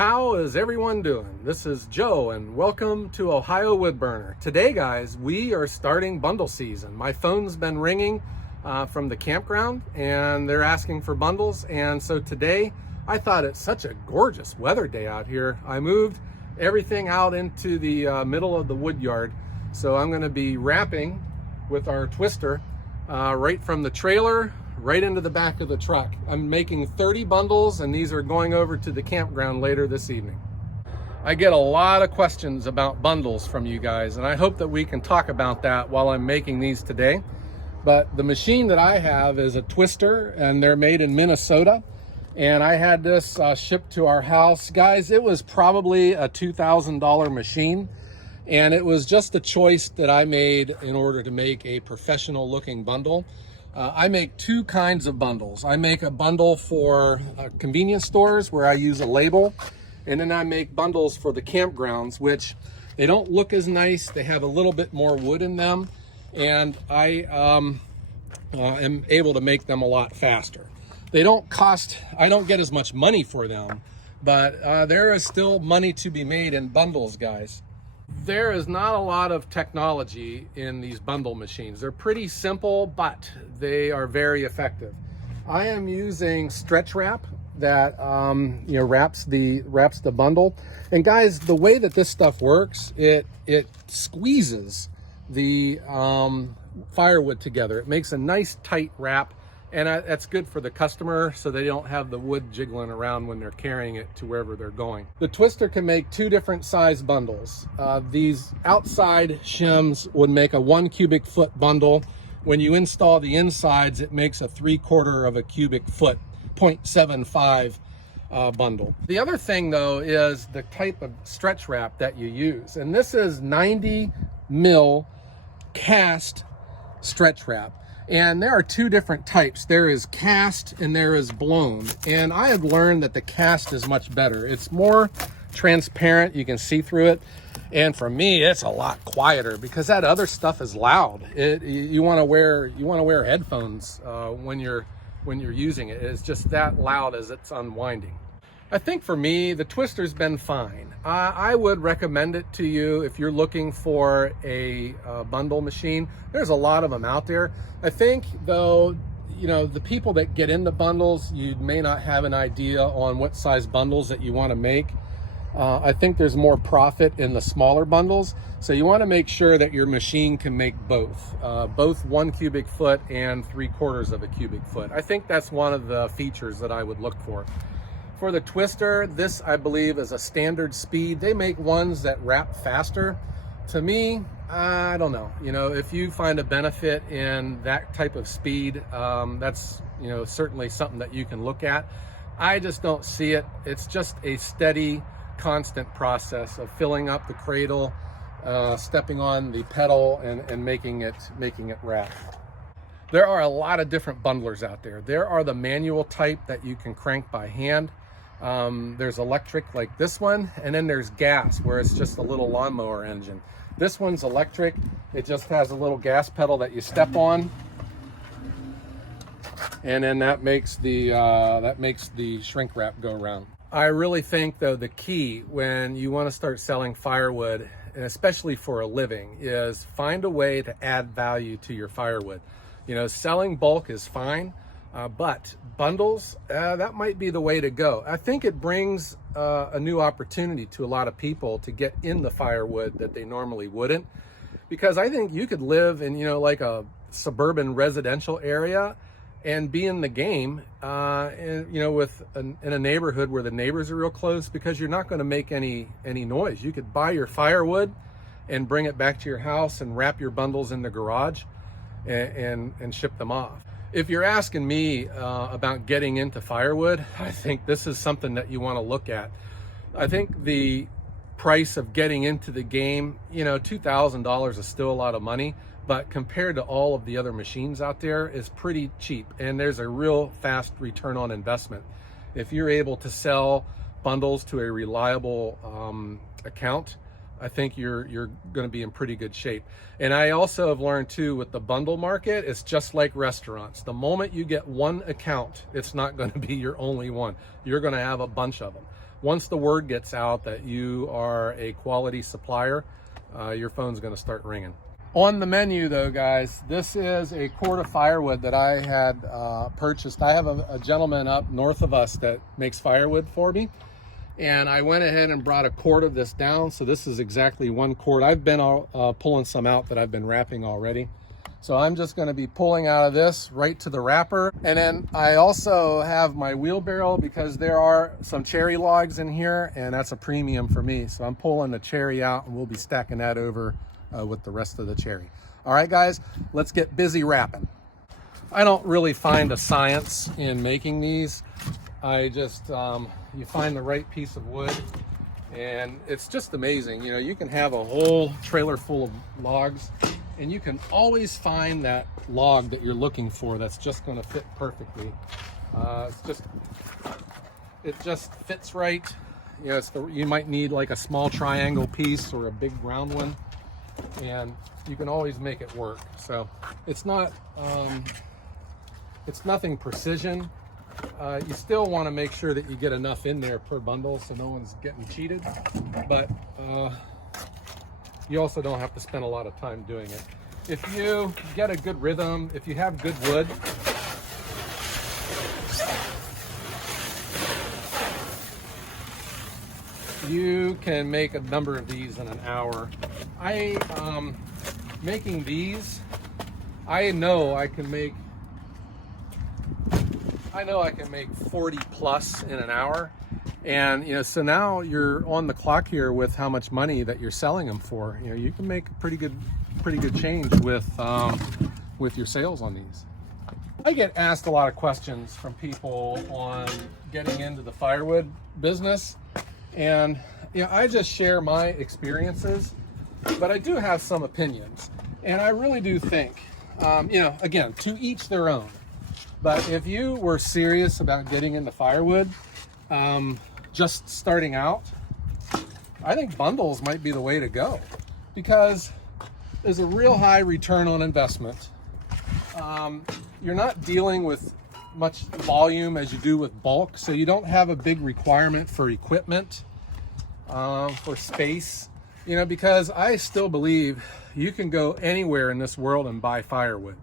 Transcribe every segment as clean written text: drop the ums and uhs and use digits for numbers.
How is everyone doing? This is Joe and welcome to Ohio Woodburner. Today guys, we are starting bundle season. My phone's been ringing from the campground and they're asking for bundles, and so today I thought it's such a gorgeous weather day out here. I moved everything out into the middle of the wood yard, so I'm going to be wrapping with our twister right from the trailer right into the back of the truck. I'm making 30 bundles and these are going over to the campground later this evening. I get a lot of questions about bundles from you guys, and I hope that we can talk about that while I'm making these today. But the machine that I have is a twister and they're made in Minnesota, and I had this shipped to our house. Guys, it was probably a $2,000 machine, and it was just a choice that I made in order to make a professional looking bundle. I make two kinds of bundles. I make a bundle for convenience stores where I use a label, and then I make bundles for the campgrounds, which they don't look as nice. They have a little bit more wood in them, and I am able to make them a lot faster. They don't cost, I don't get as much money for them, but there is still money to be made in bundles, guys. There is not a lot of technology in these bundle machines. They're pretty simple, but they are very effective. I am using stretch wrap that wraps the bundle. And guys, the way that this stuff works, it squeezes the firewood together. It makes a nice tight wrap, and that's good for the customer so they don't have the wood jiggling around when they're carrying it to wherever they're going. The twister can make two different size bundles. These outside shims would make a 1 cubic foot bundle. When you install the insides, it makes a 3/4 of a cubic foot, 0.75 bundle. The other thing though is the type of stretch wrap that you use. And this is 90 mil cast stretch wrap. And there are two different types. There is cast and there is blown. And I have learned that the cast is much better. It's more transparent, you can see through it. And for me, it's a lot quieter because that other stuff is loud. You want to wear headphones when you're using it. It's just that loud as it's unwinding. I think for me, the twister's been fine. I would recommend it to you if you're looking for a bundle machine. There's a lot of them out there. I think though, the people that get into bundles, you may not have an idea on what size bundles that you want to make. I think there's more profit in the smaller bundles. So you want to make sure that your machine can make both 1 cubic foot and 3/4 of a cubic foot. I think that's one of the features that I would look for. For the twister, this I believe is a standard speed. They make ones that wrap faster. To me, I don't know. If you find a benefit in that type of speed, that's certainly something that you can look at. I just don't see it. It's just a steady, constant process of filling up the cradle, stepping on the pedal, and making it wrap. There are a lot of different bundlers out there. There are the manual type that you can crank by hand. There's electric like this one, and then there's gas where it's just a little lawnmower engine. This one's electric. It just has a little gas pedal that you step on, and then that makes the shrink wrap go around. I really think though the key when you want to start selling firewood, and especially for a living, is find a way to add value to your firewood. Selling bulk is fine, but bundles, that might be the way to go. I think it brings a new opportunity to a lot of people to get in the firewood that they normally wouldn't, because I think you could live in like a suburban residential area and be in the game in a neighborhood where the neighbors are real close, because you're not going to make any noise. You could buy your firewood and bring it back to your house and wrap your bundles in the garage and ship them off. If you're asking me about getting into firewood, I think this is something that you want to look at. I think the price of getting into the game, $2,000 is still a lot of money, but compared to all of the other machines out there, is pretty cheap, and there's a real fast return on investment. If you're able to sell bundles to a reliable account, I think you're going to be in pretty good shape. And I also have learned too, with the bundle market, it's just like restaurants. The moment you get one account, it's not going to be your only one. You're going to have a bunch of them. once the word gets out that you are a quality supplier, your phone's going to start ringing. On the menu though, guys, this is a quart of firewood that I had purchased. I have a gentleman up north of us that makes firewood for me, and I went ahead and brought a quart of this down. So this is exactly 1 quart. I've been pulling some out that I've been wrapping already. So I'm just going to be pulling out of this right to the wrapper. And then I also have my wheelbarrow because there are some cherry logs in here, and that's a premium for me. So I'm pulling the cherry out, and we'll be stacking that over with the rest of the cherry. All right, guys, let's get busy wrapping. I don't really find a science in making these. I just, you find the right piece of wood, and it's just amazing. You know, you can have a whole trailer full of logs, and you can always find that log that you're looking for that's just going to fit perfectly. It just fits right. You know, you might need like a small triangle piece or a big round one, and you can always make it work. So it's not, it's nothing precision. You still want to make sure that you get enough in there per bundle so no one's getting cheated, but you also don't have to spend a lot of time doing it. If you get a good rhythm, if you have good wood, you can make a number of these in an hour. Making these, I know I can make 40 plus in an hour. And, you know, so now you're on the clock here with how much money that you're selling them for. You know, you can make a pretty good change with your sales on these. I get asked a lot of questions from people on getting into the firewood business, and you know, I just share my experiences, but I do have some opinions, and I really do think, you know, again, to each their own. But if you were serious about getting into firewood, just starting out, I think bundles might be the way to go, because there's a real high return on investment. You're not dealing with much volume as you do with bulk, so you don't have a big requirement for equipment, for space, you know, because I still believe you can go anywhere in this world and buy firewood.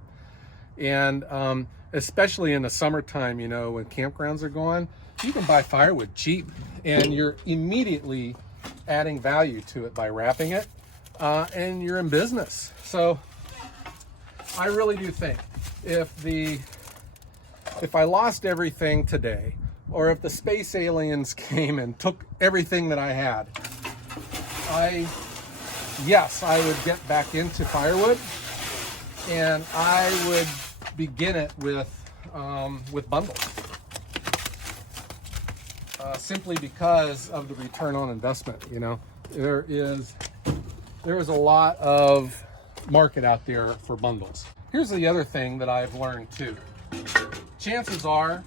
And especially in the summertime, you know, when campgrounds are gone, you can buy firewood cheap, and you're immediately adding value to it by wrapping it, and you're in business. So I really do think if I lost everything today, or if the space aliens came and took everything that I had, yes, I would get back into firewood, and I would begin it with bundles. Simply because of the return on investment. You know, there is a lot of market out there for bundles. Here's the other thing that I've learned too. Chances are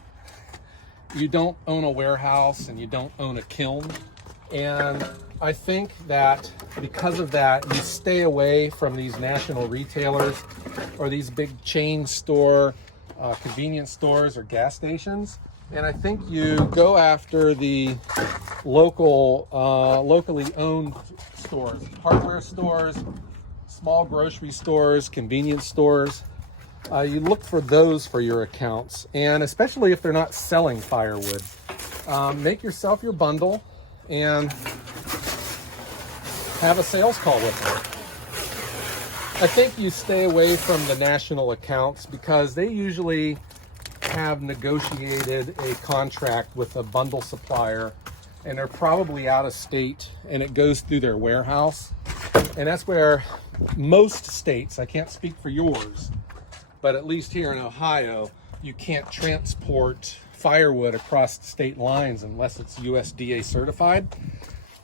you don't own a warehouse and you don't own a kiln, and I think that because of that, you stay away from these national retailers or these big chain store, convenience stores or gas stations. And I think you go after the locally owned stores, hardware stores, small grocery stores, convenience stores. You look for those for your accounts, and especially if they're not selling firewood. Make yourself your bundle and have a sales call with them. I think you stay away from the national accounts because they usually have negotiated a contract with a bundle supplier, and they're probably out of state, and it goes through their warehouse. And that's where most states, I can't speak for yours, but at least here in Ohio, you can't transport firewood across state lines unless it's USDA certified.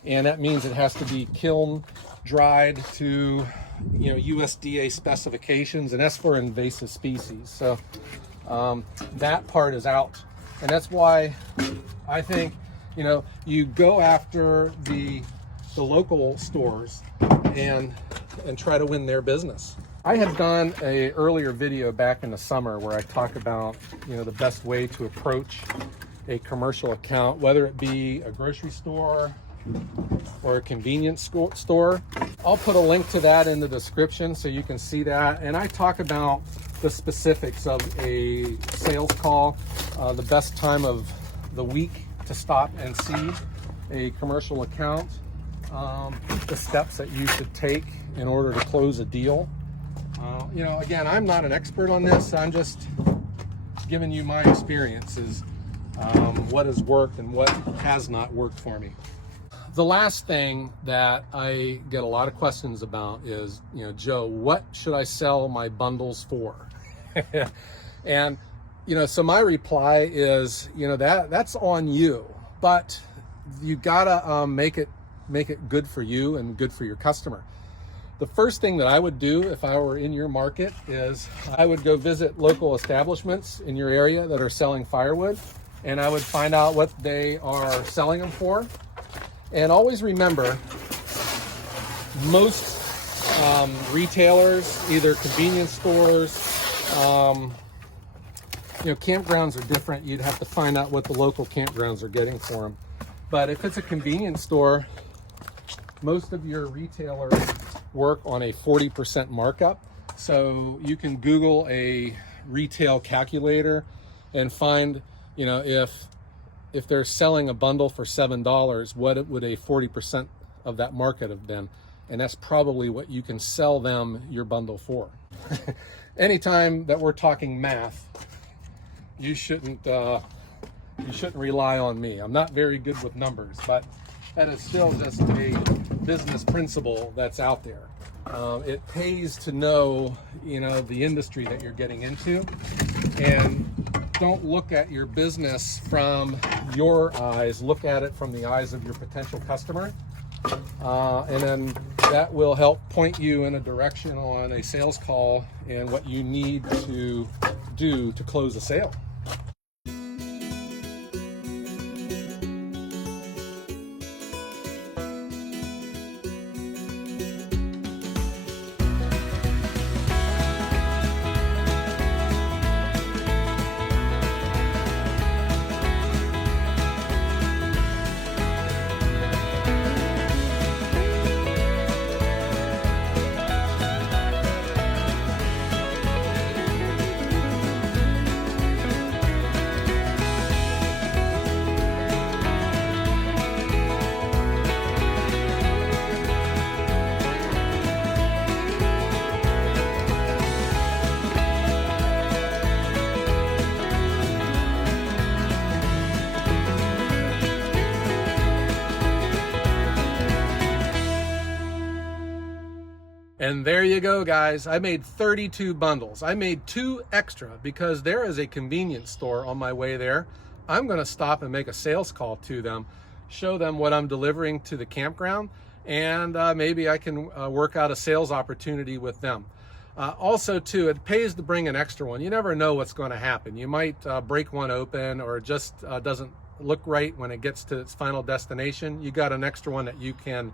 And that means it has to be kiln dried to, you know, USDA specifications, and that's for invasive species. So that part is out, and that's why I think, you know, you go after the local stores and try to win their business. I had done a earlier video back in the summer where I talk about, you know, the best way to approach a commercial account, whether it be a grocery store or a convenience store. I'll put a link to that in the description so you can see that. And I talk about the specifics of a sales call, the best time of the week to stop and see a commercial account, the steps that you should take in order to close a deal. You know, again, I'm not an expert on this. I'm just giving you my experiences, what has worked and what has not worked for me. The last thing that I get a lot of questions about is, you know, Joe, what should I sell my bundles for? And, you know, so my reply is, you know, that's on you, but you gotta make it good for you and good for your customer. The first thing that I would do if I were in your market is I would go visit local establishments in your area that are selling firewood, and I would find out what they are selling them for. And always remember, most retailers, either convenience stores, you know, campgrounds are different. You'd have to find out what the local campgrounds are getting for them. But if it's a convenience store, most of your retailers work on a 40% markup. So you can Google a retail calculator and find, you know, if they're selling a bundle for $7, what would a 40% of that market have been? And that's probably what you can sell them your bundle for. Anytime that we're talking math, you shouldn't rely on me. I'm not very good with numbers, but that is still just a business principle that's out there. It pays to know, you know, the industry that you're getting into, and don't look at your business from your eyes, look at it from the eyes of your potential customer. And then that will help point you in a direction on a sales call and what you need to do to close a sale. And there you go, guys. I made 32 bundles. I made 2 extra because there is a convenience store on my way there. I'm going to stop and make a sales call to them, show them what I'm delivering to the campground, and maybe I can work out a sales opportunity with them. Also, too, it pays to bring an extra one. You never know what's going to happen. You might break one open, or it just doesn't look right when it gets to its final destination. You got an extra one that you can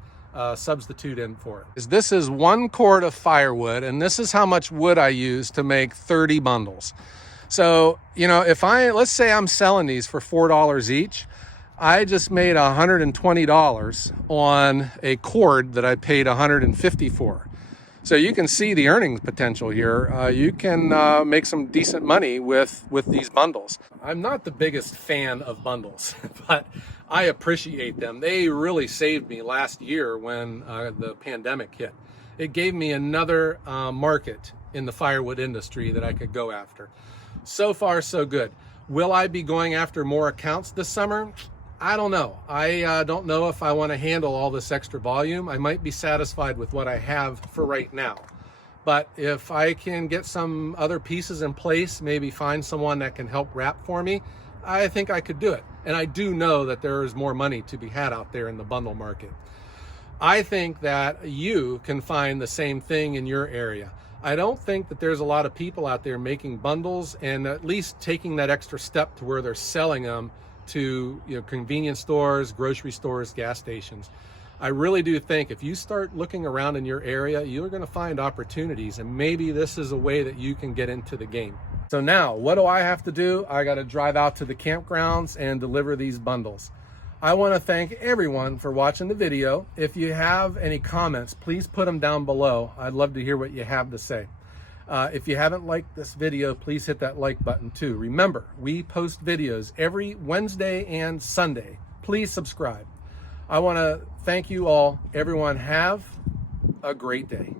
substitute in for it. This is 1 quart of firewood, and this is how much wood I use to make 30 bundles. So, you know, let's say I'm selling these for $4 each, I just made $120 on a cord that I paid $150 for. So you can see the earnings potential here. You can make some decent money with these bundles. I'm not the biggest fan of bundles, but I appreciate them. They really saved me last year when the pandemic hit. It gave me another market in the firewood industry that I could go after. So far, so good. Will I be going after more accounts this summer? I don't know. I don't know if I want to handle all this extra volume. I might be satisfied with what I have for right now. But if I can get some other pieces in place, maybe find someone that can help wrap for me, I think I could do it. And I do know that there is more money to be had out there in the bundle market. I think that you can find the same thing in your area. I don't think that there's a lot of people out there making bundles and at least taking that extra step to where they're selling them to, you know, convenience stores, grocery stores, gas stations. I really do think if you start looking around in your area, you're going to find opportunities, and maybe this is a way that you can get into the game. So now, what do I have to do? I got to drive out to the campgrounds and deliver these bundles. I want to thank everyone for watching the video. If you have any comments, please put them down below. I'd love to hear what you have to say. If you haven't liked this video, please hit that like button too. Remember, we post videos every Wednesday and Sunday. Please subscribe. I want to thank you all. Everyone have a great day.